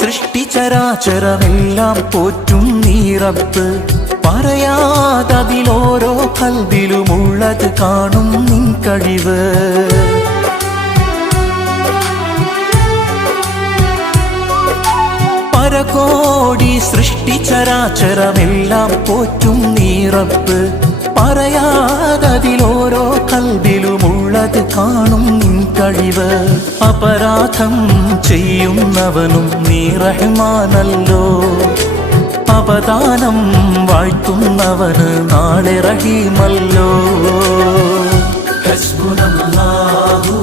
സൃഷ്ടിചരാചരമെല്ലാം പോറ്റും നീ റബ്ബ്. പറയാതതിലോരോ കൽബിലുമുള്ളത് കാണും നിൻ കഴിവ്. പരകോടി സൃഷ്ടിചരാചരമെല്ലാം പോറ്റും നീ റബ്ബ്. പറയാതതിലോരോ കൽബിലുമുള്ളത് കാണും നിൻ കഴിവ്. അപരാധം ചെയ്യുന്നവനും നീ റഹ്മാനല്ലോ. അവദാനം വാഴ്ത്തുന്നവന് നാളെ റഹീമല്ലോ. ഹസ്ബുനല്ലാഹു